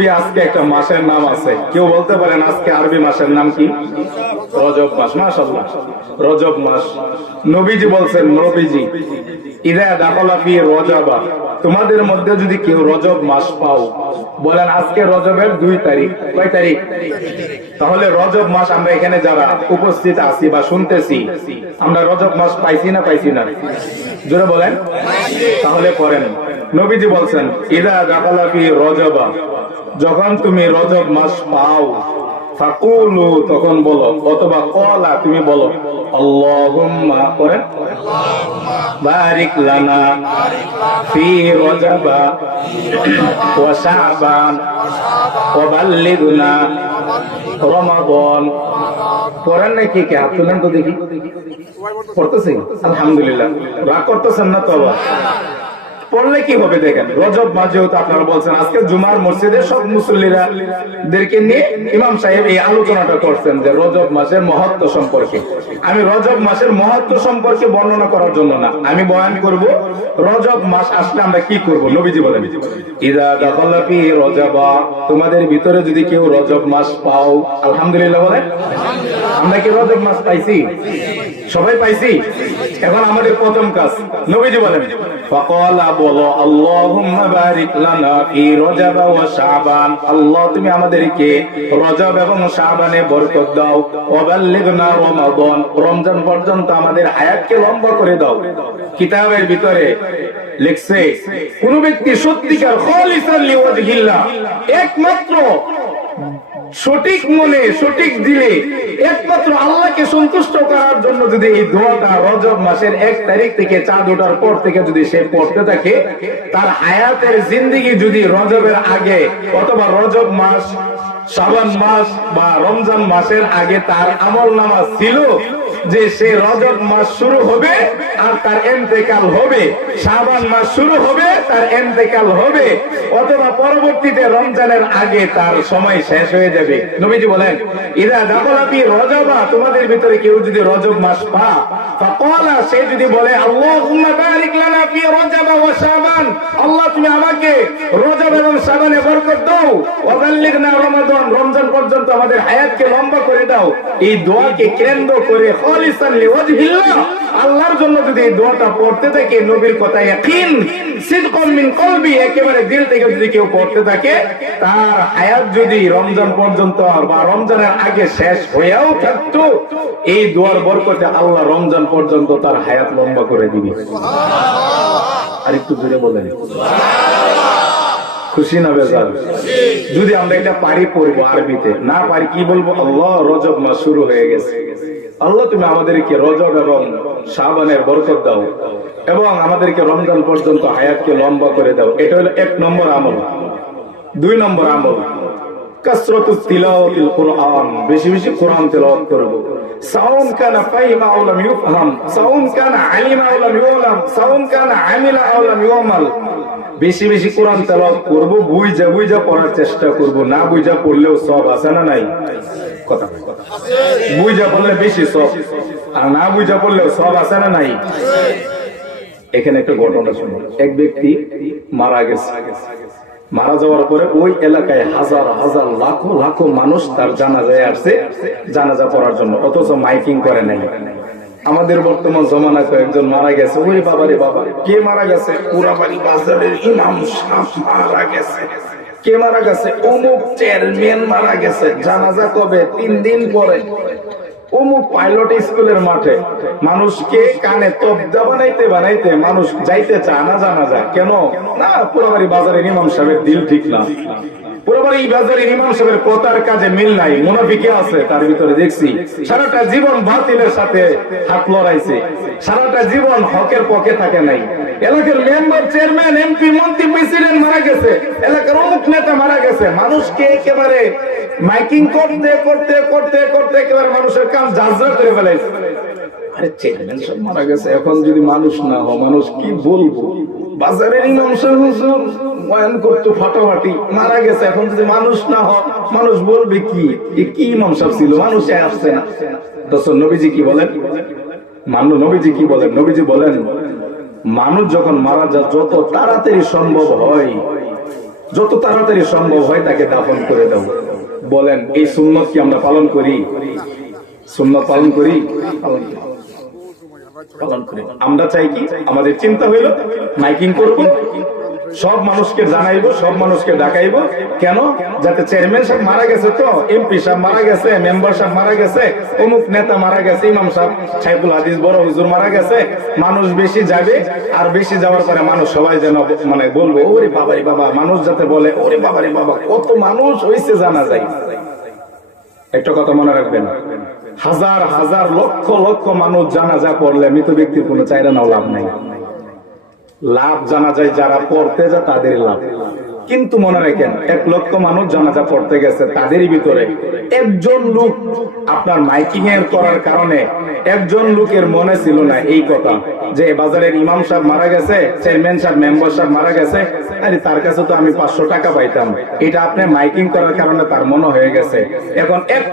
নবী আজকে একটা মাসের নাম আছে, কেউ বলতে পারেন আজকে আরবি মাসের নাম কি? রজব মাস। মাশাআল্লাহ, রজব মাস। নবীজি বলছেন, নবীজি ইদা দাখালা ফি রজবা, তোমাদের মধ্যে যদি কেউ রজব মাস পাও, বলেন আজকে রজবের 2 তারিখ, কয় তারিখ? তাহলে রজব মাস আমরা এখানে যারা উপস্থিত আছি বা শুনতেছি, আমরা রজব মাস পাইছি না পাইছি না? জোরে বলেন। তাহলে করেন, নবীজি বলছেন ইদা দাখালা ফি রজবা, যখন তুমি রজব মাস পাও, ফাকুলু, তখন বলো, অথবা ক্বালা, তুমি বলো, আল্লাহুম্মা, করেন, বারিক লানা ফি রজবা ওয়া শাবান ওয়া বাল্লিগনা রমাদান। পড়েন নাকি? কে হাত তুলেন তো দেখি। পড়তেছি আলহামদুলিল্লাহ। রাগ করতেছেন না তো? আবার পড়লে কি হবে দেখেন, রজব মাস যেহেতু আপনারা বলছেন, আজকে জুমার মসজিদে সব মুসল্লিরা দেরকে নিয়ে ইমাম সাহেব এই আলোচনাটা করছেন যে রজব মাসের মহত্ব সম্পর্কে। আমি রজব মাসের মহত্ব সম্পর্কে বর্ণনা করার জন্য না, আমি বয়ান করব রজব মাস আসলে আমরা কি করব। নবীজি বলেন ইদা দাখালা ফি রজবা, তোমাদের ভিতরে যদি কেউ রজব মাস পাও, আলহামদুলিল্লাহ বলেন। আমরা কি রজব মাস পাইছি? সবাই পাইছি। এখন আমাদের প্রথম কাজ, নবীজি বলেন ফাকালা, বলো, আল্লাহুম্মা বারিক লানা ফি রজব ওয়া শাবান, আল্লাহ তুমি আমাদেরকে রজব এবং শাবানে বরকত দাও, ওয়া বাল্লিগনা রমাদান, রমজান পর্যন্ত আমাদের হায়াতকে লম্বা করে দাও। কিতাবের ভিতরে লিখছে, কোন ব্যক্তি সত্যিকার খালিসান লিওয়াজহিল্লাহ, একমাত্র সঠিক মনে সঠিক দিলে একমাত্র আল্লাহকে সন্তুষ্ট করার জন্য যদি এই দোয়াটা রজব মাসের 1 তারিখ থেকে চাঁদ ওঠার পর থেকে যদি সে পড়তে থাকে, তার হায়াতের জিন্দেগি যদি রজবের আগে অথবা রজব মাস, শাবান মাস বা রমজান মাসের আগে তার আমলনামা ছিল যে সে রজব মাস শুরু হবে আর তার ইন্তেকাল হবে, শাবান মাস শুরু হবে তার ইন্তেকাল হবে, অথবা পরবর্তীতে রমজানের আগে তার সময় শেষ হয়ে যাবে। নবীজি বলেন ইদা দাখালা ফি রজবা, তোমাদের ভিতরে কেউ যদি রজব মাস পা, ফাকালা, সে যদি বলে আল্লাহুম্মা বারিক লানা ফি রজবা ওয়া শাবান, আল্লাহ তুমি আমাকে রজব এবং শাবানে বরকত দাও, ওয়া বাল্লিগনা রমাদান, রমজান পর্যন্ত আমাদের হায়াতকে লম্বা করে দাও, এই দোয়াকে কেন্দ্র করে খালিসান লিওয়াজহিল্লাহ, আল্লাহর জন্য যদি এই দোয়াটা পড়তে থাকে, নবীর কথা ইয়াকিন সিদকাম মিন কলবি, একেবারে দিল থেকে যদি কেউ পড়তে থাকে, তার হায়াত যদি রমজান পর্যন্ত বা রমজানের আগে শেষ হয়েও থাকতো, এই দোয়ার বরকতে আল্লাহ রমজান পর্যন্ত তার হায়াত লম্বা করে দিবে। আর একটু জোরে বলেন খুশি না বেজার? যদি আমরা এটা পারি পড়বো, আরবিতে না পারি কি বলবো? আল্লাহ রজব মাস শুরু হয়ে গেছে, আল্লাহ তুমি আমাদেরকে রজব এবং শাবানের বরকত দাও এবং আমাদেরকে রমজান পর্যন্ত হায়াতকে লম্বা করে দাও। এটা হলো 1 নম্বর আমল। 2 নম্বর আমল, কাসরাতুত তিলাওয়াতিল কুরআন, বেশি বেশি কোরআন তেলাওয়াত করব। সাউন কানা ফাহিমা আও লাম ইফহাম, সাউন কানা আলিমা আও লাম ইউলাম, সাউন কানা আমিলা আও লাম ইউমাল, বেশি বেশি কোরআন তেলাওয়াত করব, বুঝা বুঝা পড়ার চেষ্টা করব। না বুঝা পড়লেও সব আছে না নাই? কথা বুঝা পড়লে বেশি সব, আর না বুঝা পড়লেও সব আছে না নাই? এখানে একটা ঘটনা শুনো। এক ব্যক্তি মারা গেছে, মারা যাওয়ার পরে ওই এলাকায় হাজার হাজার লাখো লাখো মানুষ তার জানাজায় আসছে জানাজা পড়ার জন্য, অথচ মাইকিং করে নাই। আমাদের বর্তমান জমানায় কয়েকজন মারা গেছে, ওই বাবারে বাবা, কে মারা গেছে? পুরাবাড়ি বাজারের ইমাম সাহেব মারা গেছে। কে মারা গেছে? অমুক চেয়ারম্যান মারা গেছে। জানাজা কবে? 3 দিন পরে। অমুক পাইলট স্কুলের মাঠে। মানুষকে কানে তবদা বানাইতে বানাইতে মানুষ যাইতে চায় না জানাজা। কেন? না, পুরাবাড়ি বাজারের ইমাম সাহেবের দিল ঠিক না, পুরাবাড়ি বাজারের ইমাম সাহেবের কথার কাজে মিল নাই, মুনাফিকি আছে তার ভিতরে। দেখছি সারাটা জীবন বাতিলের সাথে হাত লড়াইছে, সারাটা জীবন হকের পক্ষে থাকে নাই। এলাকার মেম্বার, চেয়ারম্যান, এমপি, মন্ত্রী, প্রেসিডেন্ট মারা গেছে, এলাকার অমুক নেতা মারা গেছে। মানুষকে একেবারে মাইকিং করতে করতে করতে করতে একেবারে মানুষের কান ঝাঁঝরা করে ফেলাইছে। আরে চেয়ারম্যান সব মারা গেছে, এখন যদি মানুষ না হয় মানুষ কি বলবো? বাজারের ইমাম সাহেব বয়ান করতো ফাটাফাটি, মারা গেছে, এখন যদি মানুষ না হয় মানুষ বলবে কি? কি ইমাম সাহেব ছিল, মানুষ আসছে না। নবীজি কি বলেন? নবীজি কি বলেন? নবীজি বলেন, মানুষ যখন মারা যায় যত তাড়াতাড়ি সম্ভব হয় যত তাড়াতাড়ি সম্ভব হয় তাকে দাফন করে দাও। বলেন এই সুন্নত কি আমরা পালন করি? সুন্নত পালন করি? পালন করি। আমরা চাই কি, আমাদের চিন্তা হইল মাইকিং করব, সব মানুষকে জানাইবো, সব মানুষকে ডাকাইবো। কেন? যাতে চেয়ারম্যান সাহেব মারা গেছে, তো এমপি সাহেব মারা গেছে, মেম্বার সাহেব মারা গেছে, অমুক নেতা মারা গেছে, ইমাম সাহেব, সাইফুল হাদিস বড় হুজুর মারা গেছে, মানুষ বেশি যাবে। আর বেশি যাওয়ার পরে মানুষ সবাই যেন মানে বলবে ওরে বাবারে বাবা, মানুষ যাতে বলে ওরে বাবারে বাবা কত মানুষ হয়েছে জানা যায়। একটা কথা মনে রাখবেন, হাজার হাজার লক্ষ লক্ষ মানুষ জানাজা পড়লে মৃত ব্যক্তির কোনো চাইরা নাও লাভ নাই। লাভ জানা যায় যারা পড়তে যায় তাদের লাভ। কিন্তু মনে রাখেন 1 লক্ষ মানুষ জানাজা পড়তে গেছে, তাদেরই ভিতরে একজন লোক আপনার মাইকিং এর করার কারণে একজন লোকের মনে ছিল না এই কথা যে বাজারের ইমাম সাহেব মারা গেছে, চেয়ারম্যান সাহেব, মেম্বার সাহেব মারা গেছে, আরে তার কাছে তো আমি 500 টাকা পাইতাম। এটা আপনি মাইকিং করার কারণে তার মনে হয়ে গেছে। এখন 1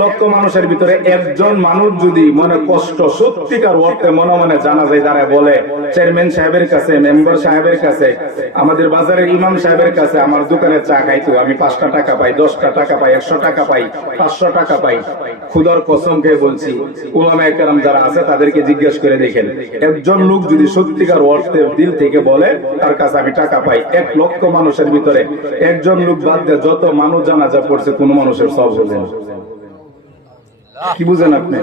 লক্ষ মানুষের ভিতরে একজন মানুষ যদি মনে কষ্ট সত্যিকার অর্থে মনে মনে জানা যায় দাঁড়ায় বলে চেয়ারম্যান সাহেবের কাছে, মেম্বার সাহেবের কাছে, আমাদের বাজারের ইমাম সাহেবের কাছে আমার দোকানে চা খাইতো আমি 5টা টাকা পাই, 10টা টাকা পাই, 100 টাকা পাই, 500 টাকা পাই। খুদার কসম খেয়ে বলছি, উলামায়ে কেরাম যারা আছে তাদেরকে জিজ্ঞেস করে দেখেন, একজন লোক যদি সত্যিকার অর্থে দিল থেকে বলে তার কাছে আমি টাকা পাই, 1 লক্ষ মানুষের ভিতরে একজন লোক বাদ দিয়ে যত মানুষ জানাজা পড়ছে কোন মানুষের সব বুঝেন। কি বুঝেন আপনি?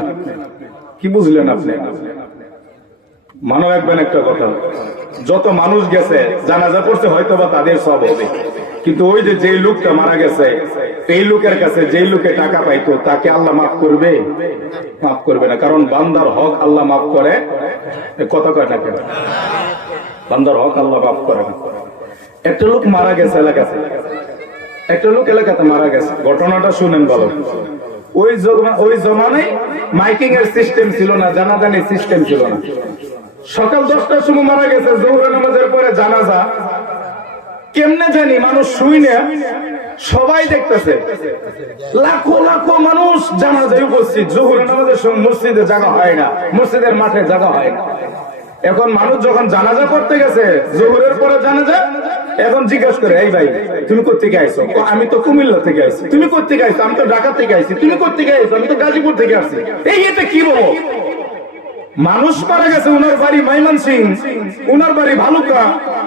কি বুঝলেন আপনি? মানো রাখবেন একটা কথা, যত মানুষ গেছে জানাজা পড়ছে হয়তো বা তাদের সব হবে, কিন্তু ওই যে যেই লোকটা মারা গেছে এই লোকের কাছে যেই লোকে টাকা পাইতো তাকে আল্লাহ মাফ করবে? মাফ করবে না। কারণ বান্দার হক আল্লাহ মাফ করে, কথা কয় না কেন? বান্দার হক আল্লাহ মাফ করে না। একটা লোক মারা গেছে এলাকাতে, একটা লোক এলাকাতে মারা গেছে, ঘটনাটা শুনেন ভালো। ওই জমানায় মাইকিং এর সিস্টেম ছিল না, জানাজানির সিস্টেম ছিল না। সকাল 10টার সময় মারা গেছে, জোহর নামাজের পরে জানাজা। কেমনে জানি মানুষ শুই না, সবাই দেখতেছে, লাখো লাখো মানুষ জানাজায় উপস্থিত। জোহর নামাজের সময় মসজিদে জায়গা হয় না, মসজিদের মাঠে জায়গা হয় না। এখন মানুষ যখন জানাজা করতে গেছে, জোহরের পরে জানাজা, এখন জিজ্ঞাসা করে এই ভাই তুমি কোথেকে আইছো? আমি তো কুমিল্লা থেকে আইছি। তুমি কোথেকে আইছো? আমি তো ঢাকা থেকে আইছি। তুমি কোথেকে আইছো? আমি তো গাজীপুর থেকে আসছি। এই এটা কি বলো? মানুষ মারা গেছে, উনার বাড়ি মাইমনসিং, উনার বাড়ি ভালুকা,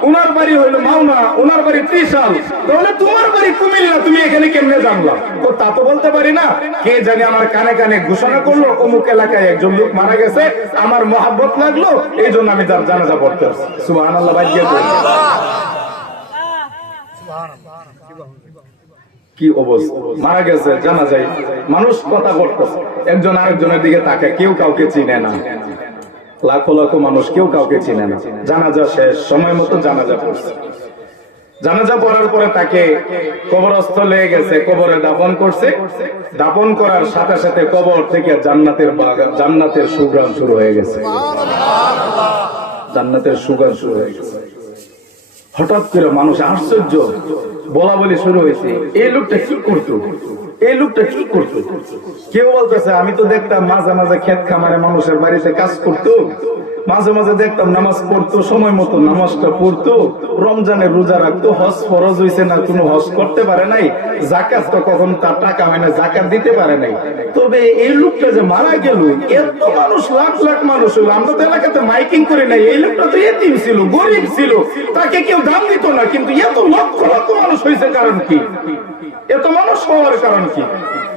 উনার বাড়ি হইলো মাওনা, উনার বাড়ি ত্রিশাল, তাহলে তোমার বাড়ি কুমিল্লা, তুমি এখানে কেমনে জানলা? তো তা তো বলতে পারি না। কে জানি আমার কানে কানে ঘোষণা করলো অমুক এলাকায় একজন লোক মারা গেছে, আমার মহাব্বত লাগলো, এই জন্য আমি তার জানাজা পড়তে আসছি। সুবহানাল্লাহ। কি অবস্থা! মারা গেছে, জানা যায়, মানুষ কথা করতেছে, একজন আরেকজনের দিকে তাকে, কেউ কাউকে চিনে না। লাখো লাখো মানুষ কেউ কাউকে চিনে না। জানাজা শেষ, সময় মতো জানাজা পড়ছে। জানাজা পড়ার পরে তাকে কবরস্থলে গেছে, কবরে দাফন করছে। দাফন করার সাথে সাথে কবর থেকে জান্নাতের সুঘ্রাণ শুরু হয়ে গেছে। জান্নাতের সুঘ্রাণ শুরু হয়ে গেছে। হঠাৎ করে মানুষ আশ্চর্য, বলা বলি শুরু হয়েছে, এই লোকটা কি করতো, এই লোকটা কি করতো? কেউ বলতেছে আমি তো দেখতাম মাঝে মাঝে ক্ষেত খামারে মানুষের বাড়িতে কাজ করতো, মাঝে মাঝে দেখতাম নামাজ পড়তো, সময় মতো নামাজটা পড়তো, রমজানের রোজা রাখতো, হজ ফরজ হয়েছে না কোনো হজ করতে পারে নাই, জাকাত তো কখন তার টাকা হয় না, জাকাত দিতে পারে নাই। তবে এই লোকটা যে মারা গেল, এত মানুষ, লাখ লাখ মানুষ হলো, আমরা তো এলাকাতে মাইকিং করে নাই, এই লোকটা তো এতিম ছিল, গরিব ছিল, তাকে কেউ দাম দিত না, কিন্তু এত লক্ষ লক্ষ মানুষ হয়েছে কারণ কি? এত মানুষ হওয়ার কারণ কি?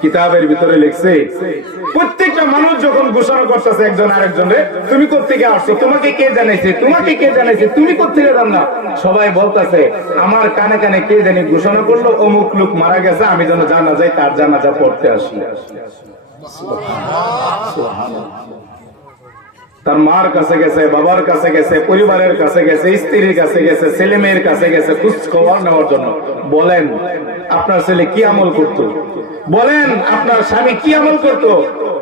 কিতাবের ভিতরে লিখছে, প্রত্যেকটা মানুষ যখন ঘোষণা করতেছে একজন আরেকজনের, তুমি কোত্থেকে আসছো, তোমাকে কে জানাইছে, তোমাকে কে জানাইছে, তুমি কোত্থেকে জানলা? সবাই বলতেছে আমার কানে কানে কে জানি ঘোষণা করলো অমুক লোক মারা গেছে, আমি যেন জানা যায় তার জানাজা পড়তে আসি। তার মার কাছে গেছে, বাবার কাছে গেছে, পরিবারের কাছে গেছে, স্ত্রীর কাছে গেছে, ছেলে মেয়ের কাছে গেছে খোঁজ খবর নেওয়ার জন্য। বলেন আপনার ছেলে কি আমল করতো? বলেন আপনার স্বামী কি আমল করতো?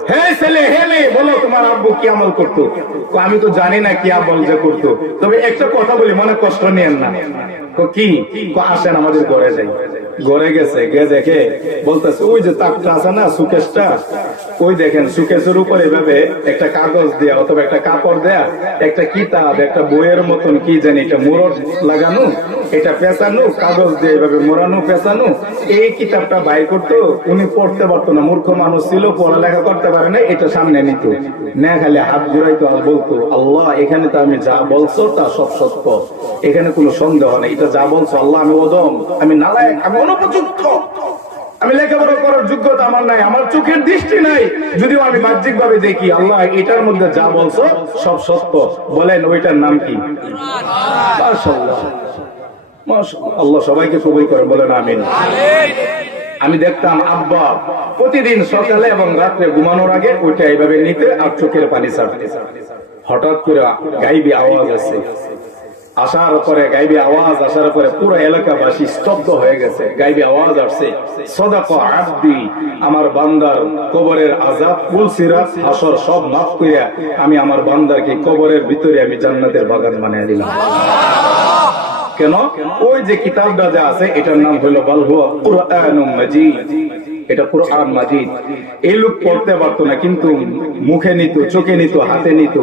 হে ছেলে, হে মেয়ে, বলো তোমার আব্বু কি আমল করতো? আমি তো জানি না কি আমল যে করতো। তবে একটা কথা বলি, মনে কষ্ট নিয়েন না, কি আসেন আমাদের ঘরে যাই। ঘরে গেছে, গিয়ে দেখে বলতেছে ওই যে তাকটা আছে না সুকেশটা, ওই দেখেন সুকেশের উপরে এভাবে একটা কাগজ দেয়া অথবা একটা কাপড় দেয়া একটা কিতাব, একটা বইয়ের মতন কি জানি এটা মোড়ক লাগানো, এটা পেঁচানো, কাগজ দিয়ে এভাবে মোড়ানো পেঁচানো। এই কিতাবটা বাইর করতো, উনি পড়তে পারতো না, মূর্খ মানুষ ছিল, পড়ালেখা করতে পারে না, এটা সামনে নিত, না খালি হাত ঘুরাইতো আর বলতো আল্লাহ এখানে তো আমি যা বলছো তা সব সত্য, এখানে কোনো সন্দেহ নেই, এটা যা বলছো আল্লাহ আমি অদম, আমি নালায়েক, আমি অনুপযুক্ত, আমি লেখাপড়া করার যোগ্যতা আমার নাই, আমার চোখের দৃষ্টি নাই, যদিও আমি বাহ্যিক ভাবে দেখি আল্লাহ এটার মধ্যে যা বলছো সব সত্য। বলেন ওইটার নাম কি? মাশাআল্লাহ, মাশাআল্লাহ, আল্লাহ সবাইকে কবুল করে বলেন আমিন। আমি দেখতাম আব্বা প্রতিদিন সকালে এবং রাত্রে ঘুমানোর আগে ওইটা এইভাবে নিতে আর চোখের পানি ছাড়তে। হঠাৎ করে গাইবি আওয়াজ আসে, আসার পরে গাইবি আওয়াজ আসার পরে পুরো এলাকাবাসী স্তব্ধ হয়ে গেছে। গাইবি আওয়াজ আসছে সাদাকা আব্দি, আমার বান্দার কবরের আযাব পুলসিরাত হাসর সব মাফ কইরা আমি আমার বান্দারকে কবরের ভিতরে আমি জান্নাতের বাগান বানিয়ে দিলাম। কেন? ওই যে কিতাবটা যা আছে এটার নাম হলো বাল হুয়া কুরআনুম মাজিদ, এটা কুরআন মাজিদ। এই লোক পড়তে পারতো না, কিন্তু মুখে নিত, চোখে নিত, হাতে নিত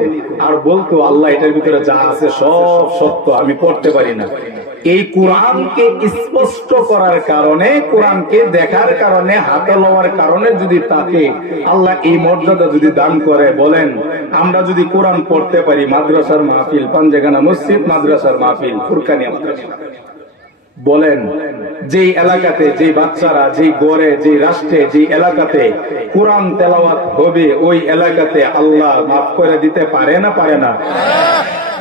আর বলতো আল্লাহ এটার ভিতরে যা আছে সব সত্য, আমি পড়তে পারি না। এই কোরআনকে স্পষ্ট করার কারণে, কোরআনকে দেখার কারণে, হাতে লওয়ার কারণে যদি তাকে আল্লাহ এই মর্যাদা যদি দান করে, বলেন আমরা যদি কোরআন পড়তে পারি, মাদ্রাসার মাহফিল, পাঞ্জেখানা মসজিদ মাদ্রাসার মাহফিল, ফুরকানিয়া মাদ্রাসা, বলেন যেই এলাকাতে, যেই বাচ্চারা, যেই গড়ে, যেই রাষ্ট্রে, যেই এলাকাতে কোরআন তেলাওয়াত হবে, ওই এলাকাতে আল্লাহ মাফ করে দিতে পারে না? পারে না?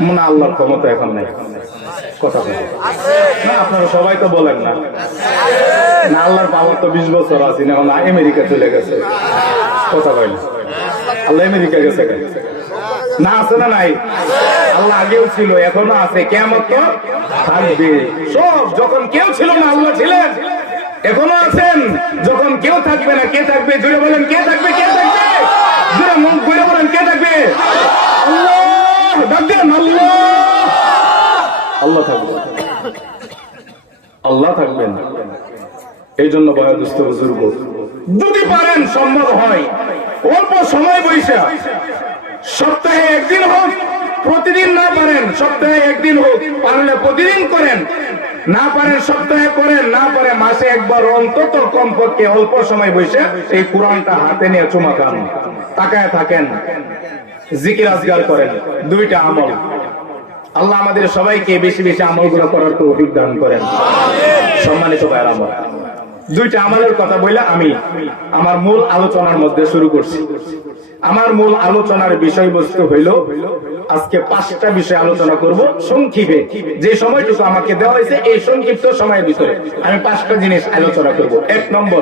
মনে আল্লাহর ক্ষমতা এখন নাই। কথা বলেন না, আপনারা সবাই তো বলেন না। না আল্লাহর পাওয়ার তো 20 বছর আছি না, আমেরিকা চলে গেছে। কথা বলেন, আল্লাহ আমেরিকা গেছে না? আছে না নাই? আল্লাহ আগেও ছিল, এখনো আছে, কিয়ামত তো থাকবে। সব যখন কেউ ছিল না আল্লাহ ছিলেন, এখনো আছেন। যখন কেউ থাকবে না, কে থাকবে? জুড়ে বলেন কে থাকবে? কে থাকবে? জুড়ে মুখ ঘুরে বলেন কে থাকবে? আল্লাহ ডাকবেন, আল্লাহ, আল্লাহ থাকবেন, আল্লাহ থাকবেন। এই জন্য বয়োজ্যেষ্ঠ বুজুর্গ যদি পারেন, সম্ভব হয় অল্প সময় বৈশা, সপ্তাহে একদিন হোক, প্রতিদিন না পারেন সপ্তাহে একদিন হোক, পারলে প্রতিদিন করেন, না পারেন সপ্তাহে করেন, না পারে মাসে একবার অন্তত কমপক্ষে অল্প সময় বসে এই কোরআনটা হাতে নিয়ে চুমা খান, তাকায় থাকেন, জিকির আজগার করেন। দুইটা আমল, আল্লাহ আমাদের সবাইকে বেশি বেশি আমলগুলো করার তৌফিক দান করেন। সম্মানিত ভাইরা আমার, দুইটা আমলের কথা বলে আমি আমার মূল আলোচনার মধ্যে শুরু করছি। আমার মূল আলোচনার বিষয়বস্তু হইল, আজকে 5টা বিষয় আলোচনা করব সংক্ষেপে। যে সময়টুকু আমাকে দেওয়া হয়েছে এই সংক্ষিপ্ত সময়ের ভিতরে আমি 5টা জিনিস আলোচনা করব। 1 নম্বর,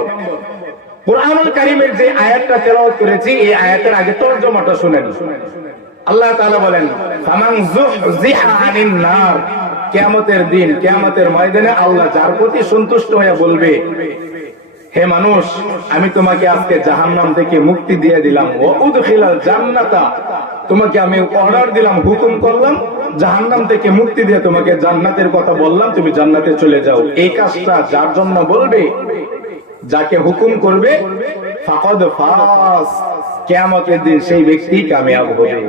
কুরআনুল কারীমের যে আয়াতটা তেলাওয়াত করেছি, এই আয়াতের আগে তরজমাটা শুনেন। আল্লাহ তাআলা বলেন ফামান যুহজিহা আনিন নার, কিয়ামতের দিন, কিয়ামতের ময়দানে আল্লাহ যার প্রতি সন্তুষ্ট হয়ে বলবে, হে মানুষ আমি তোমাকে আজকে জাহান্নাম থেকে মুক্তি দিয়ে দিলাম, ওয়া উদখিলাল জান্নাতা, তোমাকে আমি অর্ডার দিলাম, হুকুম করলাম, জাহান্নাম থেকে মুক্তি দিয়ে তোমাকে জান্নাতের কথা বললাম, তুমি জান্নাতে চলে যাও। এই কাজটা যার জন্য বলবে, যাকে হুকুম করবে, ফাকাদ ফাস, কিয়ামতের দিন সেই ব্যক্তি কামিয়াব হবে।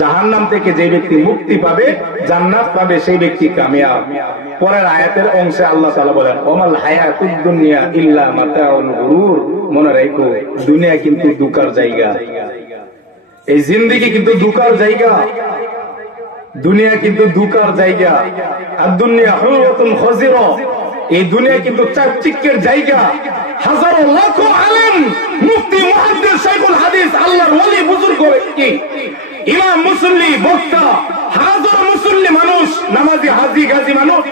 জাহান্নাম থেকে যে ব্যক্তি মুক্তি পাবে, জান্নাত পাবে, সেই ব্যক্তি কামিয়াব। পরের আয়াতের অংশে আল্লাহ তাআলা বলেন ওমাল হায়াতুদ দুনিয়া ইল্লা মাতাউল গুরুর, মনে রাখো দুনিয়া কিন্তু ধোঁকার জায়গা, এই জিন্দেগি কিন্তু ধোঁকার জায়গা, দুনিয়া কিন্তু ধোঁকার জায়গা। আর দুনিয়া হুলওয়াতুন খাজিরা, এই দুনিয়া কিন্তু চাকচিক্যের জায়গা। হাজারো লাখো আলেম, মুফতি, মুহাদ্দিস, শাইখুল হাদিস, আল্লাহর ওলি, বুজুর্গ ব্যক্তি, ইমাম, মুসল্লি, বক্তা, হাজার মুসল্লি মানুষ, নামাজি, হাজি, গাজী মানুষ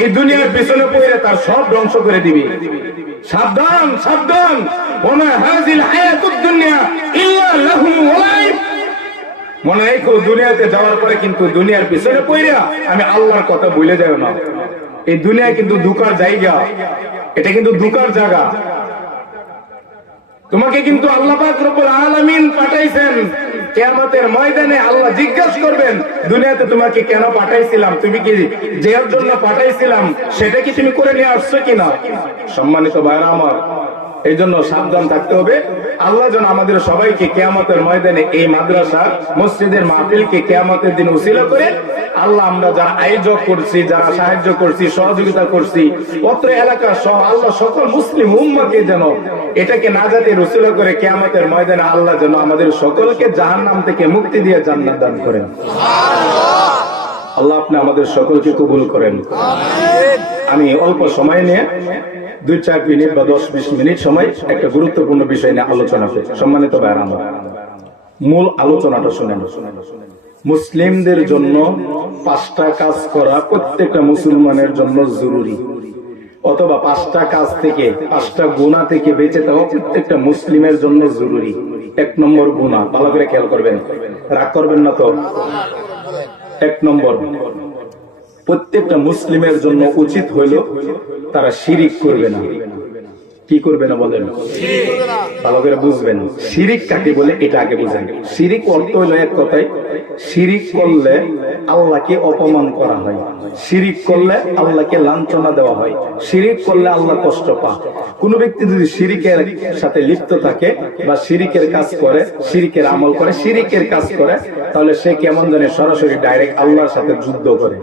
এই দুনিয়ার পিছনে পড়ে তার সব ধ্বংস করে দিবে। সাবধান, সাবধান, ওমা হাযিল হায়াতুদ দুনিয়া ইল্লা লাহু ওয়া লাইব, মনে রেখো দুনিয়াতে যাওয়ার পরে কিন্তু দুনিয়ার পিছনে পড়ে আমি আল্লাহর কথা ভুলে যাও না। এই দুনিয়া কিন্তু ধোঁকার জায়গা, এটা কিন্তু ধোঁকার জায়গা। তোমাকে কিন্তু আল্লাহ পাক রব্বুল আলামিন পাঠাইছেন কিয়ামতের ময়দানে আল্লাহ জিজ্ঞাসা করবেন, দুনিয়াতে তোমাকে কেন পাঠাইছিলাম, তুমি কি যের জন্য পাঠাইছিলাম সেটা কি তুমি করে নিয়ে আসছো কিনা? সম্মানিত ভাইরা আমার, এই জন্য সাবধান থাকতে হবে। আল্লাহ যেন আমাদের সবাইকে কিয়ামতের ময়দানে এই মাদ্রাসা মসজিদের মাহফিলকে কিয়ামতের দিন উসিলা করে আল্লাহ আমরা যারা আয়োজক করছি, যারা সাহায্য করছি, সহযোগিতা করছি, অত্র এলাকা সহ আল্লাহ সকল মুসলিম উম্মাহকে যেন এটাকে নাজাতের উসিলা করে কিয়ামতের ময়দানে আল্লাহ যেন আমাদের সকলকে জাহান্নাম থেকে মুক্তি দিয়ে জান্নাত দান করেন। আল্লাহ আপনি আমাদের সকলকে কবুল করেন। আমি অল্প সময় নিয়ে 2-4 মিনিট বা 10-20 মিনিট সময় একটা গুরুত্বপূর্ণ বিষয় নিয়ে আলোচনা করি। সম্মানিত ভাইরা আমার, মূল আলোচনাটা শুনেন। মুসলিমদের জন্য 5টা কাজ করা প্রত্যেকটা মুসলমানের জন্য জরুরি, অথবা 5টা কাজ থেকে 5টা গুনাহ থেকে বেঁচে থাকা প্রত্যেকটা মুসলিমের জন্য জরুরি। 1 নম্বর গুনাহ, ভালো করে খেয়াল করবেন, রাগ করবেন না তো। 1 নম্বর, প্রত্যেকটা মুসলিমের জন্য উচিত হইল তারা শিরিক করবে না। কি করবে না বলেন? ভালো করে বুঝবেন শিরিক কাকে বলে, এটা আগে বুঝেন। শিরিক অর্থ হইল এক কথায়, শিরিক করলে আল্লাহকে অপমান করা হয়, শিরিক করলে আল্লাহকে লাঞ্ছনা দেওয়া হয়, শিরিক করলে আল্লাহ কষ্ট পায়। কোন ব্যক্তি যদি শিরিকের সাথে লিপ্ত থাকে বা শিরিকের কাজ করে, শিরিকের আমল করে, শিরিকের কাজ করে, তাহলে সে কেমন জানে সরাসরি ডাইরেক্ট আল্লাহর সাথে যুদ্ধ করে।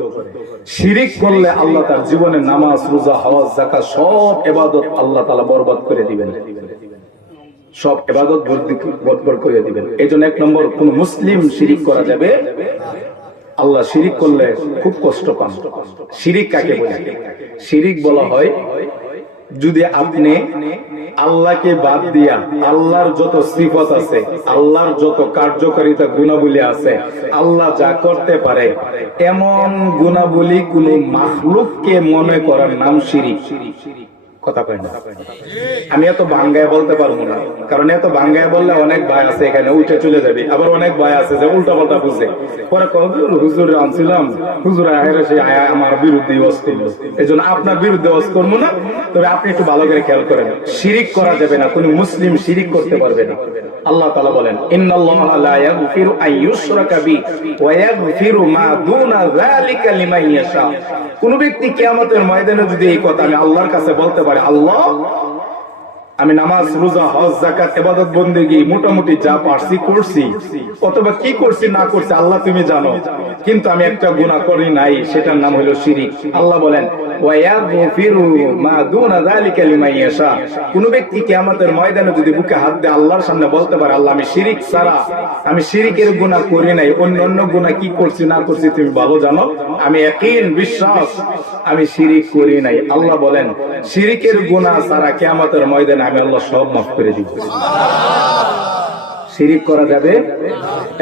শিরিক করলে আল্লাহ তার জীবনে নামাজ, রোজা, হজ, যাকাত সব ইবাদত আল্লাহ তাআলা বরবাদ করে দিবেন, সব ইবাদত বরবাদ করে দিবেন। এইজন্য 1 নম্বর, কোন মুসলিম শিরিক করা যাবে। আল্লাহ শিরিক করলে খুব কষ্ট পান। শিরিক কাকে বলে? শিরিক বলা হয় যদি আপনি আল্লাহকে বাদ দিয়া আল্লাহর যত সিফত আছে, আল্লাহর যত কার্যকারিতা গুণাবলী আছে, আল্লাহ যা করতে পারে এমন গুণাবলী কোন মাখলুককে মনে করার নাম শিরিক। কথা কয় না? আমি এত বাঙ্গায় বলতে পারবো না, কারণ এত বাঙ্গায় বললে অনেক ভাই আছে এখানে উঠে চলে যাবে, আবার অনেক ভাই আছে যে উল্টা পাল্টা বুঝে, পরে হুজুর আনছিলাম, হুজুর আমার বিরুদ্ধে ওয়াজ করলো, এই জন্য আপনার বিরুদ্ধে ওয়াজ করবো না। তবে আপনি একটু ভালো করে খেয়াল করেন, শিরিক করা যাবে না, কোন মুসলিম শিরিক করতে পারবে না। আল্লাহ তাআলা বলেন, ইন্নাল্লাহা লা ইয়াগফিরু আন ইউশরাকা বিহি ওয়া ইয়াগফিরু মা দুনা যালিকা লিমান ইয়াশা। কোন ব্যক্তি কিয়ামতের ময়দানে যদি এই কথা আমি আল্লাহর কাছে বলতে পারে, আল্লাহ আমি নামাজ, রোজা, হজ, যাকাত, ইবাদত, বন্দেগী মোটামুটি যা পারছি করছি, অথবা কি করছি না করছি আল্লাহ তুমি জানো, কিন্তু আমি একটা গুনাহ করি নাই, সেটার নাম হলো শিরিক। আল্লাহ বলেন, ওয়া ইয়াগফিরু মা দুনা যালিকা লিমান ইয়াশা। কোন ব্যক্তি কিয়ামতের ময়দানে যদি বুকে হাত দিয়ে আল্লাহর সামনে বলতে পারে, আল্লাহ আমি শিরিক ছাড়া, আমি শিরিকের গুনাহ করি নাই, অন্য গুনাহ কি করছি না করছি তুমি ভালো জানো, আমি ইয়াকিন বিশ্বাস আমি শিরিক করি নাই। আল্লাহ বলেন, শিরিকের গুনাহ ছাড়া কিয়ামতের ময়দানে আমি আল্লাহ সব মাফ করে দিব। শিরিক করা যাবে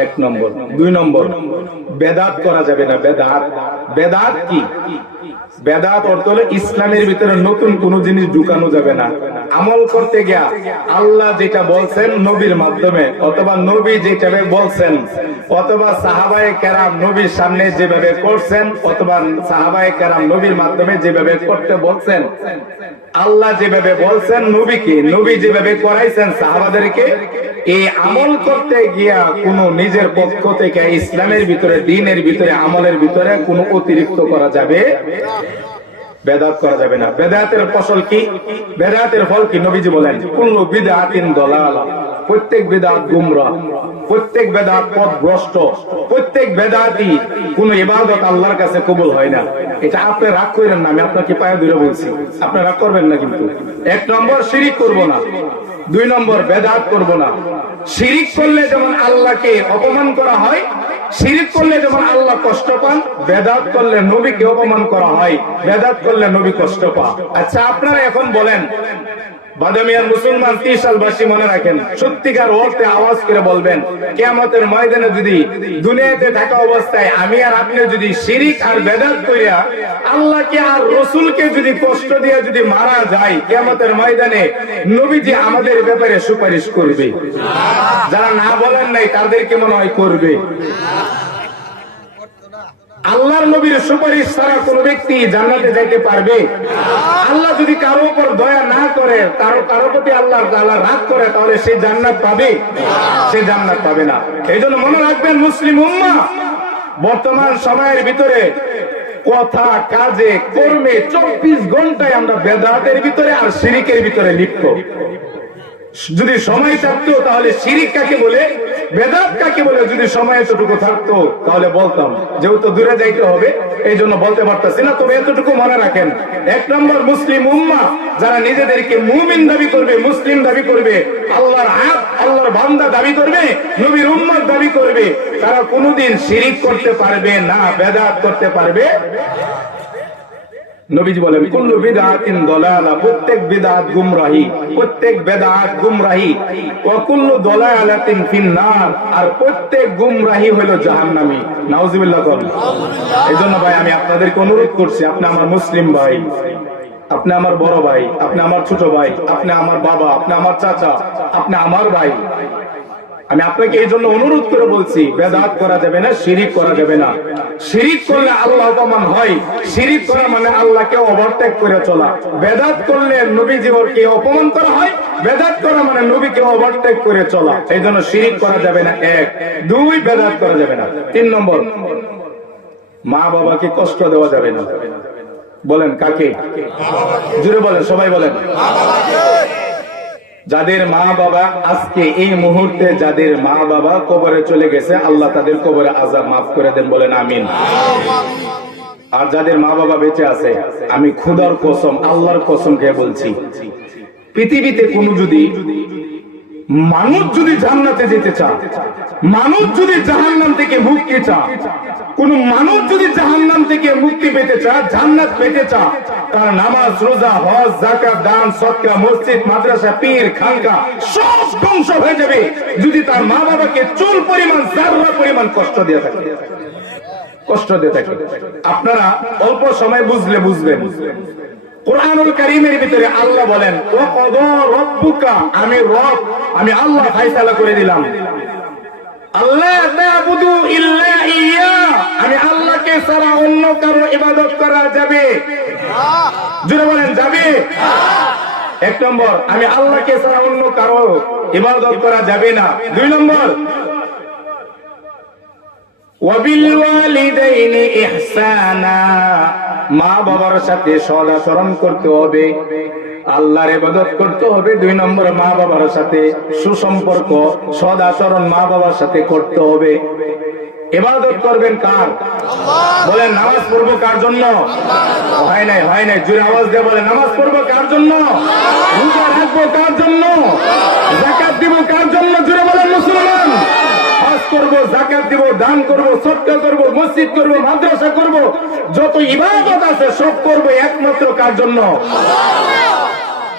1 নম্বর। 2 নম্বর, বেদাত করা যাবে না। বেদাত, বেদাত কি? বেদাত অর্থ হলো ইসলামের ভিতরে নতুন কোন জিনিস ঢুকানো যাবে না। আমল করতে গিয়া আল্লাহ যেটা বলছেন নবীর মাধ্যমে, অথবা নবী যেটা বলছেন, অথবা সাহাবায়ে কেরাম নবীর সামনে যেভাবে করছেন, অথবা সাহাবায়ে কেরাম নবীর মাধ্যমে যেভাবে করতে বলছেন, আল্লাহ যেভাবে বলছেন নবীকে, নবী যেভাবে করাইছেন সাহাবাদেরকে, এই আমল করতে গিয়া কোন নিজের পক্ষ থেকে ইসলামের ভিতরে, দ্বীনের ভিতরে, আমলের ভিতরে কোন অতিরিক্ত করা যাবে, বেদাত করা যাবে না। বেদাতের ফসল কি? বেদাতের ফল কি? নবীজি বলেন, কুল্লু বিদআতিন দালালা, প্রত্যেক বেদাত গুমরাহ, প্রত্যেক বেদাত পথভ্রষ্ট, প্রত্যেক বেদাতই কোন ইবাদত আল্লাহর কাছে কবুল হয় না। এটা আপনি রাগ করেন না, আমি আপনাকে পায়ে ধরে বলছি, আপনি রাগ করবেন না। কিন্তু 1 নম্বর শিরিক করব না, 2 নম্বর বেদাত করব না। শিরিক করলে যেমন আল্লাহকে অপমান করা হয়, শিরিক করলে যেমন আল্লাহ কষ্ট পান, বেদাত করলে নবীকে অপমান করা হয়, বেদাত করলে নবী কষ্ট পান। আচ্ছা আপনারা এখন বলেন, বাদামিয়ার মুসলমান 30 সালবাসী মনে রাখেন, সত্যিকার অর্থে আওয়াজ করে বলবেন, কিয়ামতের ময়দানে যদি দুনিয়াতে থাকা অবস্থায় আমি আর আপনি যদি শিরিক আর বেদাত কইরা আল্লাহকে আর রাসূলকে যদি কষ্ট দিয়ে যদি মারা যায়, কিয়ামতের ময়দানে নবীজি আমাদের ব্যাপারে সুপারিশ করবে? যারা না বলেন নাই তাদেরকে মনে হয় করবে। আল্লাহর নবীর সুপারিশ ছাড়া কোন ব্যক্তি জান্নাতে যাইতে পারবে? আল্লাহ যদি কারো উপর দয়া না করে, কারো প্রতি আল্লাহ তাআলা রাগ করে, তাহলে সে জান্নাত পাবে? সে জান্নাত পাবে না। এই জন্য মনে রাখবেন মুসলিম উম্মাহ, বর্তমান সময়ের ভিতরে কথা, কাজে, কর্মে 24 ঘন্টায় আমরা বেদাতের ভিতরে আর শিরিকের ভিতরে লিপ্ত। যদি সময় থাকতো তাহলে শিরিক কাকে বলে, বেদাত কাকে বলে, যদি সময় এতটুকু থাকতো তাহলে বলতাম। যেহেতু দূরে যাইতে হবে এই জন্য বলতে পারতেছি না। তবে এতটুকু মনে রাখেন, 1 নম্বর মুসলিম উম্মাহ যারা নিজেদেরকে মুমিন দাবি করবে, মুসলিম দাবি করবে, আল্লাহর আব্দ, আল্লাহর বান্দা দাবি করবে, নবীর উম্মত দাবি করবে, তারা কোনোদিন শিরিক করতে পারবে না, বেদাত করতে পারবে। নবীজি বলেন কুল্লু বিদআতিন দালালা, প্রত্যেক বিদআত গুমরাহি, প্রত্যেক বেদাত গুমরাহি, ওয়া কুল্লু দালালাতিন ফিন্নার, আর প্রত্যেক গুমরাহি হলো জাহান্নামী। নাউজুবিল্লাহ বলেন। এইজন্য ভাই আমি আপনাদেরকে অনুরোধ করছি, আপনি আমার মুসলিম ভাই, আপনি আমার বড় ভাই, আপনি আমার ছোট ভাই, আপনি আমার বাবা, আপনি আমার চাচা, আপনি আমার ভাই, আমি আপনাকে এই জন্য অনুরোধ করে বলছি, বেদাত করা যাবে না, শিরিক করা যাবে না। শিরিক করলে আল্লাহ অপমান হয়, শিরিক করা মানে আল্লাহকে ওভারটেক করে চলা। বেদাত করলে নবীজিকে অপমান করা হয়, বেদাত করা মানে নবীকে ওভারটেক করে চলা। এই জন্য শিরিক করা যাবে না, 1। 2 বেদাত করা যাবে না। 3 নম্বর, মা বাবাকে কষ্ট দেওয়া যাবে না। বলেন কাকে? জুড়ে বলেন, সবাই বলেন। যাদের মা বাবা আজকে এই মুহূর্তে, যাদের মা বাবা কবরে চলে গেছে, আল্লাহ তাদের কবরে আযাব মাফ করে দেন, বলেন আমিন। আর যাদের মা বাবা বেঁচে আছে, আমি খোদার কসম, আল্লাহর কসম খেয়ে বলছি, পৃথিবীতে কোন যদি মানুষ যদি জান্নাতে যেতে চায়, মানুষ যদি জাহান্নাম থেকে মুক্তি চায়, কোন মানুষ যদি জাহান্নাম থেকে মুক্তি পেতে চায়, জান্নাত পেতে চায়, তার নামাজ, রোজা, হজ, যাকাত, দান, সদকা, মসজিদ, মাদ্রাসা, পীর, খানকা সব ধ্বংস হয়ে যাবে যদি তার মা বাবাকে চুল পরিমাণ, যাররা পরিমাণ কষ্ট দিয়ে থাকে, কষ্ট দিয়ে থাকে। আপনারা অল্প সময় বুঝলে বুঝবেন। কুরআনুল কারীমের ভিতরে আল্লাহ বলেন, ওয়া ক্বাদা রাব্বুকা, আমি রব, আমি আল্লাহ ফয়সালা করে দিলাম, আল্লাহ তা'বুদু ইল্লা ইয়্যা, আমি আল্লাহকে ছাড়া অন্য কারো ইবাদত করা যাবে না। জোরে বলেন, যাবে না। 1 নম্বর, আমি আল্লাহকে ছাড়া অন্য কারো ইবাদত করা যাবে না। 2 নম্বর, ওয়া বিল ওয়ালিদাইনি ইহসানা, মা বাবার সাথে সৎ আচরণ করতে হবে, আল্লাহর ইবাদত করতে হবে। 2 নম্বর, মা বাবার সাথে সুসম্পর্ক, সৎ আচরণ মা বাবার সাথে করতে হবে। ইবাদত করবেন কার? বলেন, নামাজ পড়বো কার জন্য? হয় নাই, হয় নাই, জোরে আওয়াজ দিয়ে বলেন, নামাজ পড়বো কার জন্য? রোজা রাখবো কার জন্য? যাকাত দিব কার জন্য? জোরে বলেন মুসলমান। হজ করবো, যাকাত দিব, দান করবো, সদকা করবো, মসজিদ করবো, মাদ্রাসা করবো, যত ইবাদত আছে সব করবো একমাত্র কার জন্য?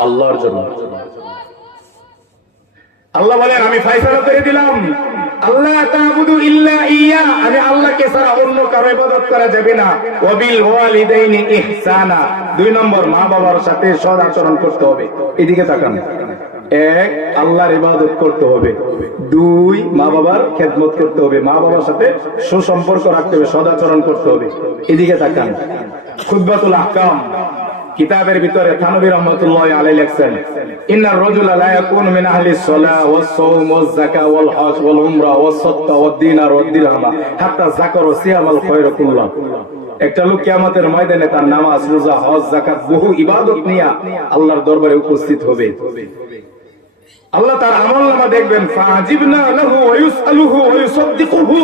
আল্লাহর জন্য। আল্লাহ বলেন, আমি ফয়সালা করে দিলাম, আল্লাহ তা'বুদু ইল্লা ইয়্যা, আমি আল্লাহকে ছাড়া অন্য কারো ইবাদত করা যাবে না। ওয়া বিল ওয়ালিদাইনি ইহসানা, 2 নম্বর, মা বাবার সাথে সৎ আচরণ করতে হবে। এদিকে তাকান। 1, আল্লাহর ইবাদত করতে হবে। 2, মা বাবার খেদমত করতে হবে, মা বাবার সাথে সুসম্পর্ক রাখতে হবে, সৎ আচরণ করতে হবে। এদিকে তাকান। খুতবাতুল আহকাম কিতাবের ভিতরে থানভী রাহমাতুল্লাহি আলাইহি লেখছেন, ইন্নার রাজুলা লা ইয়াকুনু মিন আহলিস সালাহ ওয়াস সাওম ওয়াজ যাকাত ওয়াল হজ ওয়াল উমরা ওয়াস সাদকা ওয়াদ দিনার ওয়াদ দিরহামা হাত্তা যাকারা সিয়ামাল খায়র কুল্লাহ। একটা লোক কিয়ামতের ময়দানে তার নামাজ, রোজা, হজ, যাকাত, বহু ইবাদত নিয়ে আল্লাহর দরবারে উপস্থিত হবে। আল্লাহ তার আমলনামা দেখবেন, ফাজিবনা লাহু ওয়া ইউসআলুহু ওয়া ইউসাদদিকুহু,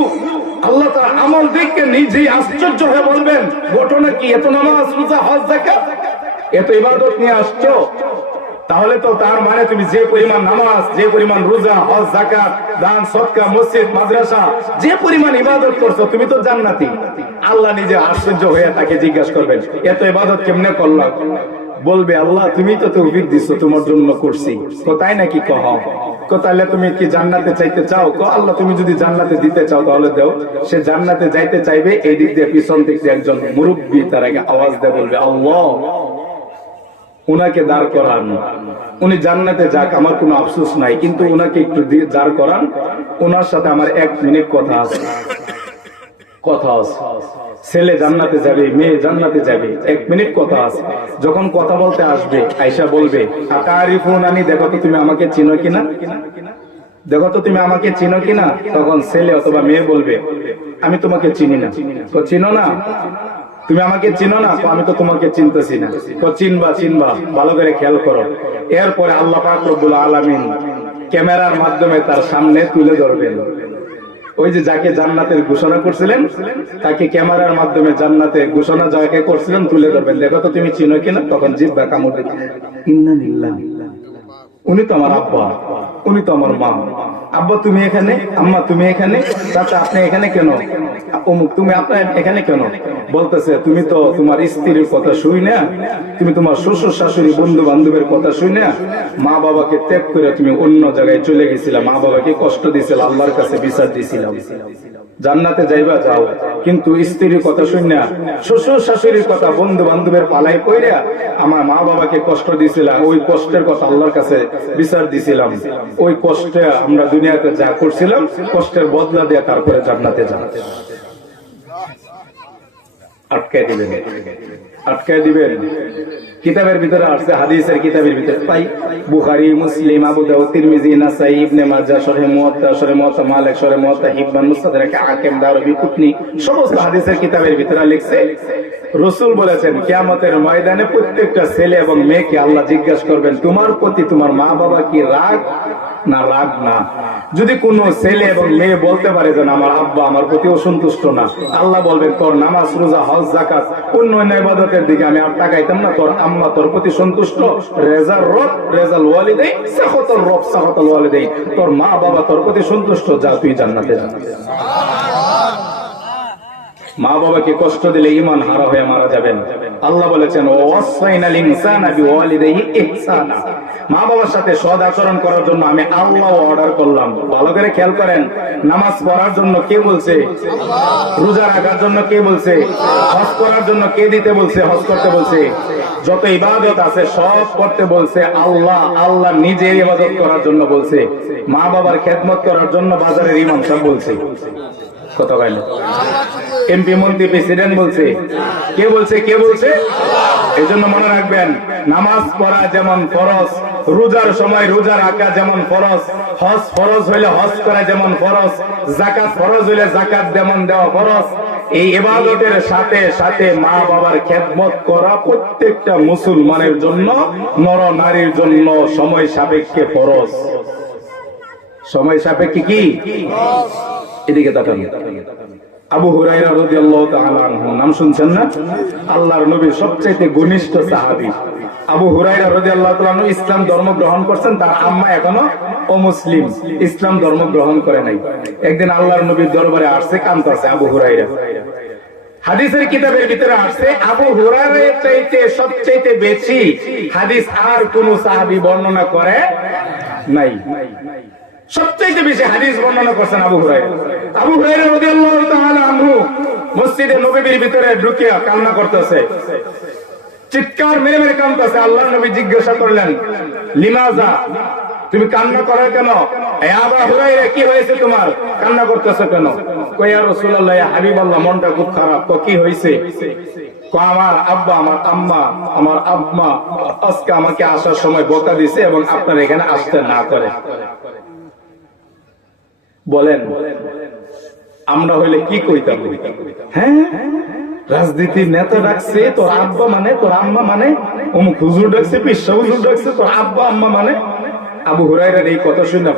আল্লাহ তার আমল দেখে নিজেই আশ্চর্য হয়ে বলবেন, ঘটনা কি? এত নামাজ, রোজা, হজ, যাকাত, এত ইবাদত নিয়ে আসছো, তাহলে তো তার মানে তুমি যে পরিমাণ নামাজ, যে পরিমাণ রোজা, হজ, যাকাত, দান, সদকা, মসজিদ, মাদ্রাসা, যে পরিমাণ ইবাদত করছো, তুমি তো জান্নাতি। আল্লাহ নিজে আশ্চর্য হয়ে তাকে জিজ্ঞাসা করবেন, এত ইবাদত কেমনে করলা? বলবে, আল্লাহ তুমি তো তৌফিক দিছো, তোমার জন্য করছি। তাই নাকি? কহ, তাহলে তুমি কি জান্নাতে চাইতে চাও? আল্লাহ তুমি যদি জান্নাতে দিতে চাও তাহলে দাও। সে জান্নাতে যাইতে চাইবে, এই দিক দিয়ে পিছন দিক দিয়ে একজন মুরব্বী তার আগে আওয়াজ দিয়ে বলবে, আল্লাহ উনাকে দাঁড় করান, উনি জান্নাতে যাক, আমার কোনো আফসোস নাই, কিন্তু উনাকে একটু দাঁড় করান, ওনার সাথে আমার 1 মিনিট কথা আছে। ছেলে জান্নাতে যাবে, মেয়ে জান্নাতে যাবে। 1 মিনিট কথা আছে, যখন কথা বলতে আসবে আয়েশা বলবে আতারিফুনানি, দেখো তো তুমি আমাকে চিনো কিনা, দেখো তো তুমি আমাকে চিনো কিনা। তখন ছেলে অথবা মেয়ে বলবে আমি তোমাকে চিনি না। তো চিনো না, তুমি আমাকে চিনো না, তো আমি তো তোমাকে চিনতেছি না। তো চিনবা চিনবা, ভালো করে খেয়াল করো। এরপরে আল্লাহ পাক রব্বুল আলামিন ক্যামেরার মাধ্যমে তার সামনে তুলে ধরবেন। ওই যে যাকে জান্নাতের ঘোষণা করছিলেন, তাকে ক্যামেরার মাধ্যমে জান্নাতে ঘোষণা যাকে করছিলেন তুলে ধরবেন, দেখো তো তুমি চিনো কিনা। তখন জিহ্বা কামড় দিবে, ইন্না লিল্লাহি, উনি তো আমার আব্বা, উনি তো আমার মা। আব্বা তুমি এখানে, আম্মা তুমি এখানে, চাচা আপনি এখানে কেন, অমুক তুমি আপনার এখানে কেন। বলতেছে তুমি তো তোমার স্ত্রীর কথা শুই না, তুমি তোমার শ্বশুর শাশুড়ি বন্ধু বান্ধবের কথা শুই না, মা বাবাকে ত্যাগ করে তুমি অন্য জায়গায় চলে গেছিলা, মা বাবাকে কষ্ট দিয়েছিল, আল্লাহর কাছে বিচার দিয়েছিলাম। জান্নাতে যাইবা যাও, কিন্তু স্ত্রীর কথা শুই না, শ্বশুর শাশুড়ির কথা বন্ধু বান্ধবের পালাই কইরা আমার মা বাবাকে কষ্ট দিয়েছিলাম, ওই কষ্টের কথা আল্লাহর কাছে বিচার দিছিলাম। ওই কষ্টে আমরা দুনিয়াতে যা করছিলাম, কষ্টের বদলা দিয়ে তারপরে জান্নাতে যাব। আটকায় দিবেন, আটকায় দিবেন। কিতাবের ভিতরে আসছে, হাদিসের কিতাবের ভিতরে পাই, বুখারী, মুসলিম, আবু দাউদ, তিরমিজি, নাসাই, ইবনে মাজাহ, শরহ মুওয়াত্তা, শরহ মুওয়াত্তা মালিক, শরহ মুওয়াত্তা হিব্বান, মুস্তাদরাক হাকিম, দারমি কুতনি, সমস্ত হাদিসের কিতাবের ভিতরে লিখছে রাসূল বলেছেন কিয়ামতের ময়দানে প্রত্যেকটা ছেলে এবং মেয়েকে আল্লাহ জিজ্ঞাসা করবেন তোমার প্রতি তোমার মা বাবা কি রাগ না রাগ না। যদি কোন ছেলে এবং মেয়ে বলতে পারে যে আমার আব্বা আমার প্রতি অসন্তুষ্ট না, আল্লাহ বলবেন তোর নামাজ, রোজা, হজ, যাকাত, অন্যান্য ইবাদতের দিকে আমি আর তাকাইতাম না, তোর আম্মা তোর প্রতি সন্তুষ্ট, রেজার রব রেজাল ওয়ালিদাইন, সাখাতুর রব সাখাতুল ওয়ালিদাইন, তোর মা বাবা তোর প্রতি সন্তুষ্ট, যা তুই জান্নাতে যা। মা বাবাকে কষ্ট দিলে ঈমান হারা হয়ে মারা যাবেন। আল্লাহ বলেছেন ওয়াসাইনাল ইনসানা বিওয়ালিদাইহি ইহসানা, মা বাবার সাথে সৎ আচরণ করার জন্য আমি আল্লাহ অর্ডার করলাম। ভালো করে খেয়াল করেন, নামাজ পড়ার জন্য কে বলছে? রোজা রাখার জন্য কে বলছে? হজ করার জন্য কে দিতে বলছে, হজ করতে বলছে? যত ইবাদত আছে সব করতে বলছে আল্লাহ। আল্লাহ নিজে ইবাদত করার জন্য বলছে, মা বাবার খেদমত করার জন্য বাজারের ইমাম সাহেব বলছে। কথা কইল এমপি, মন্ত্রী, প্রেসিডেন্ট বলছে। কে বলছে? কে বলছে? এই জন্য মনে রাখবেন, নামাজ পড়া যেমন ফরজ, রোজার সময় রোজা রাখা যেমন ফরজ, হজ ফরজ হইলে হজ করা যেমন ফরজ, যাকাত ফরজ হইলে যাকাত যেমন দেওয়া ফরজ, এই ইবাদতের সাথে সাথে মা বাবার খেদমত করা প্রত্যেকটা মুসলমানের জন্য, নর নারীর জন্য সময় সাপেক্ষে ফরজ। সময় সাপেক্ষে কি? এদিকে তাকান। আবু হুরায়রা রাদিয়াল্লাহু তাআলা আনহু, নাম শুনছেন না? আল্লাহর নবীর সবচেয়ে ঘনিষ্ঠ সাহাবী আবু হুরায়রা রাদিয়াল্লাহু তাআলা আনহু ইসলাম ধর্ম গ্রহণ করছেন, তার আম্মা এখনো অমুসলিম, ইসলাম ধর্ম গ্রহণ করে নাই। একদিন আল্লাহর নবীর দরবারে আসছে, কাঁদতেছে আবু হুরায়রা। হাদিসের কিতাবের ভিতরে আসছে আবু হুরায়রার চাইতে সবচেয়ে বেশি হাদিস আর কোন সাহাবী বর্ণনা করে নাই। সবচেয়ে বেশি হাদিস বর্ণনা করছেন আবু হুরায়রা। আবু হুরায়রা রাদিয়াল্লাহু তাআলা আনহু মসজিদে নববীর ভিতরে ঢুকে কান্না করতেছে, চিৎকার মেরে মেরে কাঁদতেছে। আল্লাহর নবী জিজ্ঞাসা করলেন লিমাজা, তুমি কান্না করো কেন? এ আবু হুরায়রা কি হয়েছে তোমার, কান্না করতেছো কেন? কই ইয়া রাসূলুল্লাহ, ইয়া হাবিবাল্লাহ, মনটা খুব খারাপ। তো কি হয়েছে? আমার আব্বা, আমার আম্মা, আমার আম্মা আজকে আমাকে আসার সময় বকা দিছে এবং আপনার এখানে আসতে না করে। বলেন আমরা হইলে কি কইতাম? হ্যাঁ, রাজনীতির নেতা ডাকছে তোর আব্বা মানে, তোর আম্মা মানে, অমুক হুজুর ডাকছে, পিসা হুজুর ডাকছে, তোর আব্বা আম্মা মানে। আবু হুরায়রার এই কথা শুনে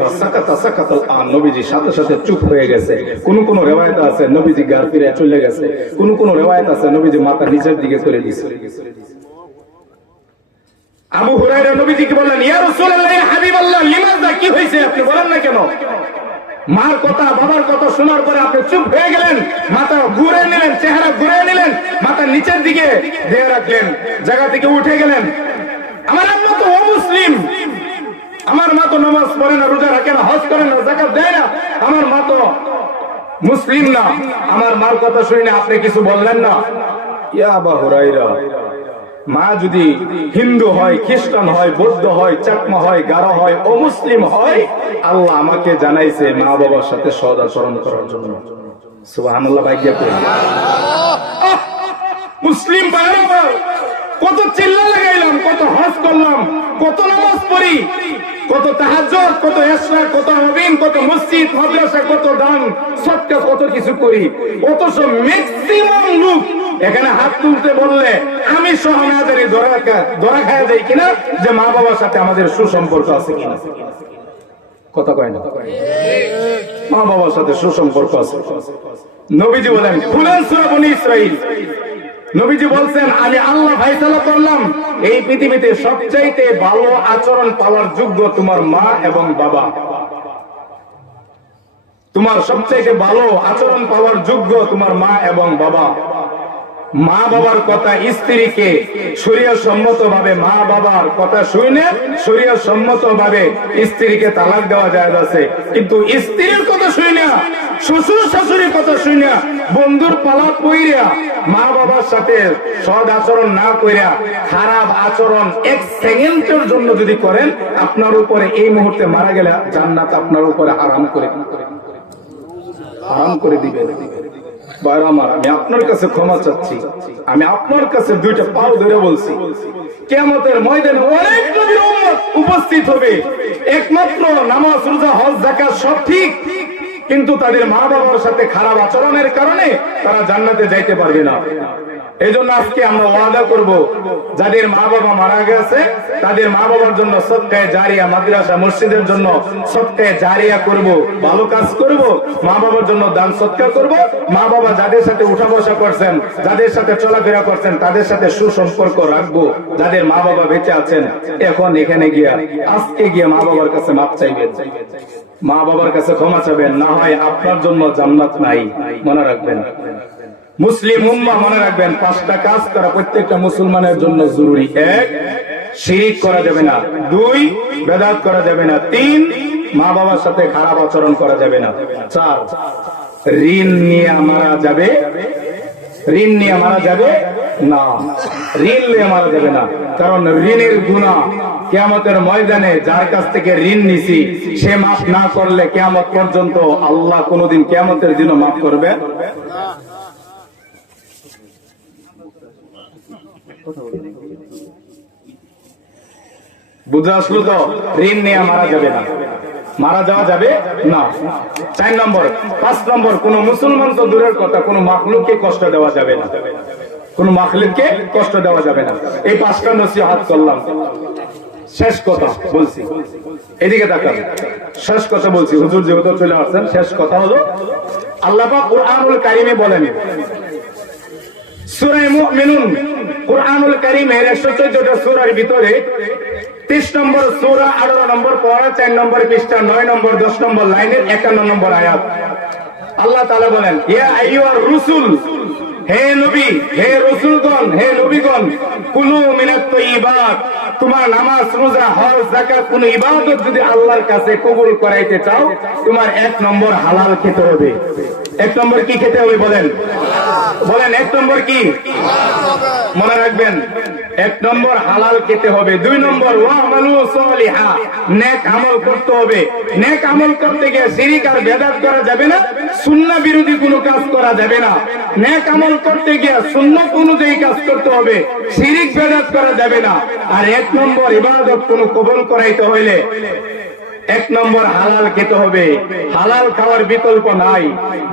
নবীজি সাথে সাথে চুপ হয়ে গেছে। কোন কোন রিওয়ায়েত আছে নবীজি গা ফিরে চলে গেছে, কোন কোন রিওয়ায়েত আছে নবীজি মাথা নিচের দিকে করে দিয়েছে। আবু হুরায়রা নবীজিকে বললেন ইয়া রাসূলুল্লাহ, ইয়া হাবিবাল্লাহ, লিমাযা, কি হয়েছে আপনি বলেন না কেন? মার কথা, বাবার কথা শোনার পরে আপনি চুপ হয়ে গেলেন, মাথা ঘুরে নিলেন, চেহারা ঘুরে নিলেন, মাথা নিচের দিকে দিয়ে রাখলেন, জায়গা থেকে উঠে গেলেন। আমার আম্মা তো অমুসলিম, আমার মা তো নামাজ পড়ে না, রোজা রাখে না, হজ করে না, যাকাত দেয় না, আমার মা তো মুসলিম না। আমার মার কথা শুনে আপনি কিছু বললেন না? ইয়া আবু হুরায়রা, মা যদি হিন্দু হয়, খ্রিস্টান হয়, বৌদ্ধ হয়, চাকমা হয়, গারো হয়, অমুসলিম হয়, আল্লাহ আমাকে জানাইছে মা বাবার সাথে সদাচরণ করার জন্য। সুবহানাল্লাহ। ভাগ্য মুসলিম ভাইরা, কত চিল্লা লাগাইলাম, কত হজ করলাম, কত নামাজ পড়ি, কত তাহাজ্জুদ, কত ইশরাক, কত নবীন, কত মসজিদ মাদ্রাসা, কত দান সদকা, কত কিছু করি, অথচ ম্যাক্সিমাম লোক এখানে হাত তুলতে বললে আমি সহ না জানি ধরা খাওয়া যায় কিনা যে মা বাবার সাথে আমাদের সুসম্পর্ক আছে কিনা। কথা কয় না, মা বাবার সাথে সুসম্পর্ক আছে। নবীজি বলেন, খুলেন সূরা বনী ইসরাঈল, নবীজি বলছেন আমি আল্লাহ ফায়সালা করলাম এই পৃথিবীতে সবচাইতে ভালো আচরণ পাওয়ার যোগ্য তোমার মা এবং বাবা। তোমার সবচাইতে ভালো আচরণ পাওয়ার যোগ্য তোমার মা এবং বাবা। মা বাবার কথা স্ত্রীকে শরীয়ত সম্মত ভাবে, মা বাবার কথা শুনে শরীয়ত সম্মত ভাবে স্ত্রীকে তালাক দেওয়া যায় আছে, কিন্তু স্ত্রীর কথা শুনে, শ্বশুর শাশুড়ির কথা শুনে, বন্ধুর পালা পইরা মা বাবার সাথে সদ আচরণ না কইরা খারাপ আচরণ এক সেকেন্ডের জন্য যদি করেন, আপনার উপরে এই মুহূর্তে মারা গেলে জান্নাত আপনার উপরে হারাম করে দিবে। আমি আপনার কাছে ক্ষমা চাচ্ছি, আমি আপনার কাছে দুইটা পাও ধরে বলছি, কিয়ামতের ময়দানে অনেক নবীর উম্মত উপস্থিত হবে, একমাত্র নামাজ রোজা হজ যাকাত সব ঠিক, কিন্তু তাদের মা বাবার সাথে খারাপ আচরণের কারণে তারা জান্নাতে যাইতে পারবে না। এই জন্য আজকে আমরা ওয়াদা করব, যাদের মা বাবা মারা গেছে তাদের মা বাবার জন্য সদকায়ে জারিয়া, মাদ্রাসা মসজিদের জন্য সদকায়ে জারিয়া করব, ভালো কাজ করব, মা বাবার জন্য দান সদকা করব। মা বাবা যাদের সাথে উঠা বসা করছেন, যাদের সাথে চলাফেরা করছেন, তাদের সাথে সুসম্পর্ক রাখবো। যাদের মা বাবা বেঁচে আছেন, এখন এখানে গিয়া আজকে গিয়া মা বাবার কাছে মাপ চাইবেন, মা বাবার কাছে ক্ষমা চাইবেন, না হয় আপনার জন্য জান্নাত নাই। মনে রাখবেন মুসলিম উম্মাহ, মনে রাখবেন পাঁচটা কাজ করা প্রত্যেকটা মুসলমানের জন্য জরুরি। এক, শিরক করা যাবে না। দুই, বেদাত করা যাবে না। তিন, মা বাবার সাথে খারাপ আচরণ করা যাবে না। চার, ঋণ নিয়ে মারা যাবে না, ঋণ নিয়ে মারা যাবে না, কারণ ঋণের গুনাহ কিয়ামতের ময়দানে যার কাছ থেকে ঋণ নিছি সে মাফ না করলে কিয়ামত পর্যন্ত আল্লাহ কোনদিন কিয়ামতের দিনও মাফ করবে না। বুঝে আসলো তো? ঋণ নিয়ে মারা যাবে না, মারা যাওয়া যাবে না। 4 নম্বর। 5 নম্বর, কোন মুসলমান তো দূরের কথা, কোন মাখলুককে কষ্ট দেওয়া যাবে না, কোন মাখলুককে কষ্ট দেওয়া যাবে না। এই 5টা নসিহত করলাম। শেষ কথা বলছি, এদিকে তাকান, শেষ কথা বলছি, হুজুর যেহেতু চলে আসছেন, শেষ কথা হলো আল্লাহ পাক কুরআনুল কারীমে বলেন, সূরা মুমিনুন কুরআনুল কারীমের 114টা সূরার ভিতরে 30 নম্বর সূরা, 18 নম্বর পারা, 4 নম্বর পৃষ্ঠা, 9 নম্বর 10 নম্বর লাইনের 51 নম্বর আয়াত। আল্লাহ তাআলা বলেন, ইয়া আইয়ুহার রাসূল, হে নবী, হে রাসূলগণ, হে নবীগণ, কুলু মিনাত তাইয়্যিবাত, তোমার নামাজ রোজা হজ যাকাত কোন ইবাদত যদি আল্লাহর কাছে কবুল করাইতে চাও, তোমার 1 নম্বর হালাল খেতে হবে। 1 নম্বর কি খেতে হবে বলেন? 1 নম্বর কি? মনে রাখবেন, 1 নম্বর হালাল খেতে হবে। 2 নম্বর ওয়ামালু সালিহা, নেক আমল করতে হবে। নেক আমল করতে গিয়ে শিরক আর বেদাত করা যাবে না, সুন্নাহ বিরোধী কোনো কাজ করা যাবে না। নেক আমল করতে গিয়ে সুন্নাত অনুযায়ী কাজ করতে হবে, শিরক বেদাত করা যাবে না। আর 1 নম্বর ইবাদত কোনো কবুল করাইতে হইলে 1 নম্বর হালাল খেতে হবে। হালাল খাওয়ার বিকল্প নাই।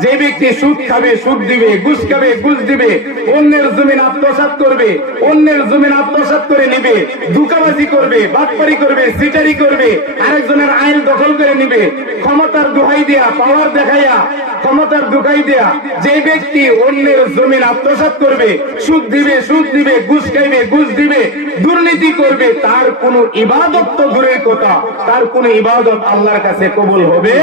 যে ব্যক্তি সুদ খাবে সুদ দিবে, ঘুষ খাবে ঘুষ দিবে, অন্যের জমিন আত্মসাৎ করবে, অন্যের জমিন আত্মসাৎ করে নিবে, ধোঁকাবাজি করবে, বাটপারি করবে, সিটারি করবে, আরেকজনের আইন দখল করে নিবে, ক্ষমতার দোহাই দেয়া, পাওয়ার দেখাইয়া ক্ষমতার দোহাই দেয়া, যে ব্যক্তি অন্যের জমিন আত্মসাৎ করবে, সুদ দিবে সুদ দিবে, ঘুষ খাইবে ঘুষ দিবে, দুর্নীতি করবে, তার কোনো ইবাদত তো দূরের কথা, তার কোনো ইবাদত আল্লাহর কাছে কবুল হবে